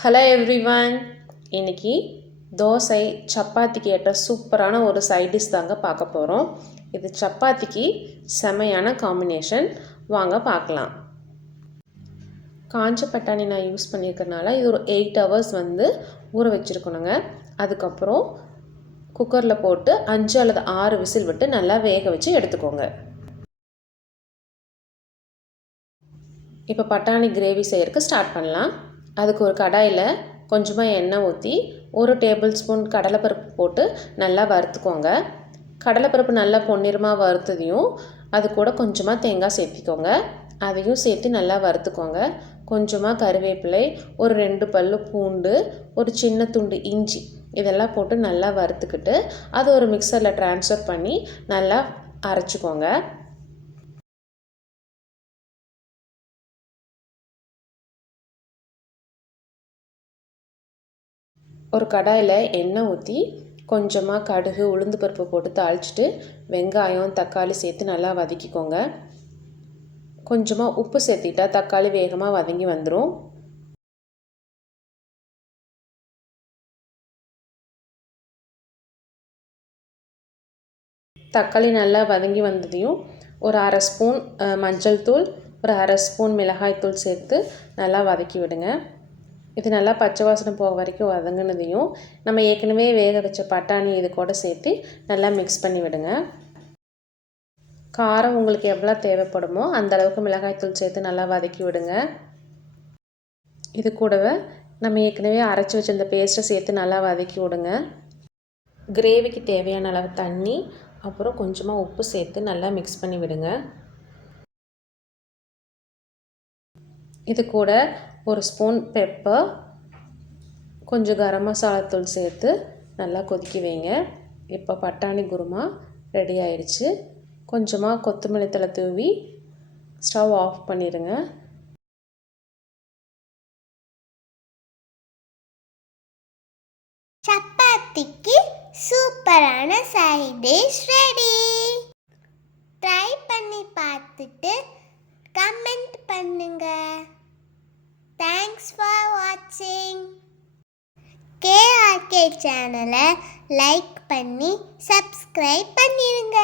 Hello everyone. இன்றைக்கி தோசை சப்பாத்திக்கு ஏற்ற சூப்பரான ஒரு சைட் டிஷ் தாங்க பார்க்க போகிறோம். இது சப்பாத்திக்கு செமையான காம்பினேஷன். வாங்க பார்க்கலாம். காஞ்ச பட்டாணி நான் யூஸ் பண்ணியிருக்கனால இது ஒரு 8 hours ஊற வச்சுருக்கணுங்க. அதுக்கப்புறம் குக்கரில் போட்டு 5 அல்லது 6 விசில் விட்டு நல்லா வேக வச்சு எடுத்துக்கோங்க. இப்போ பட்டாணி கிரேவி செய்யறதுக்கு ஸ்டார்ட் பண்ணலாம். அதுக்கு ஒரு கடாயில் கொஞ்சமாக எண்ணெய் ஊற்றி 1 டேபிள் ஸ்பூன் கடலைப்பருப்பு போட்டு நல்லா வறுத்துக்கோங்க. கடலைப்பருப்பு நல்லா பொன்னிறமாக வறுத்ததையும் அது கூட கொஞ்சமாக தேங்காய் சேர்த்திக்கோங்க. அதையும் சேர்த்து நல்லா வறுத்துக்கோங்க. கொஞ்சமாக கருவேப்பிலை, ஒரு 2 பல்லு பூண்டு, ஒரு சின்ன துண்டு இஞ்சி இதெல்லாம் போட்டு நல்லா வறுத்துக்கிட்டு அதை ஒரு மிக்சரில் ட்ரான்ஸ்ஃபர் பண்ணி நல்லா அரைச்சிக்கோங்க. ஒரு கடாயில் எண்ணெய் ஊற்றி கொஞ்சமாக கடுகு உளுந்து பருப்பு போட்டு தாளிச்சிட்டு வெங்காயம் தக்காளி சேர்த்து நல்லா வதக்கிக்கோங்க. கொஞ்சமாக உப்பு சேர்த்திட்டா தக்காளி வேகமாக வதங்கி வந்துடும். தக்காளி நல்லா வதங்கி வந்ததையும் ஒரு 1/2 ஸ்பூன் மஞ்சள் தூள், ஒரு 1/2 ஸ்பூன் மிளகாய் தூள் சேர்த்து நல்லா வதக்கி விடுங்க. இது நல்லா பச்சை வாசனை போக வரைக்கும் வதங்கினதையும் நம்ம ஏற்கனவே வேக வச்ச பட்டாணி இது கூட சேர்த்து நல்லா மிக்ஸ் பண்ணி விடுங்க. காரம் உங்களுக்கு எவ்வளோ தேவைப்படுமோ அந்த அளவுக்கு மிளகாய்த்தூள் சேர்த்து நல்லா வதக்கி விடுங்க. இது கூடவே நம்ம ஏற்கனவே அரைச்சி வச்ச இந்த பேஸ்ட்டை சேர்த்து நல்லா வதக்கி விடுங்க. கிரேவிக்கு தேவையான அளவு தண்ணி அப்புறம் கொஞ்சமாக உப்பு சேர்த்து நல்லா மிக்ஸ் பண்ணி விடுங்க. இது கூட ஒரு ஸ்பூன் பெப்பர், கொஞ்சம் கரம் மசாலா தூள் சேர்த்து நல்லா கொதிக்க வைங்க. இப்போ பட்டாணி குருமா ரெடி ஆயிடுச்சு. கொஞ்சமாக கொத்தமல்லி தழை தூவி ஸ்டவ் ஆஃப் பண்ணிடுங்க. சப்பாத்திக்கு சூப்பரான சைட் டிஷ் ரெடி. ட்ரை பண்ணி பார்த்துட்டு கமெண்ட் பண்ணுங்க. தேங்க்ஸ் ஃபார் வாட்சிங். KRK சேனலை லைக் பண்ணி சப்ஸ்கிரைப் பண்ணிடுங்க.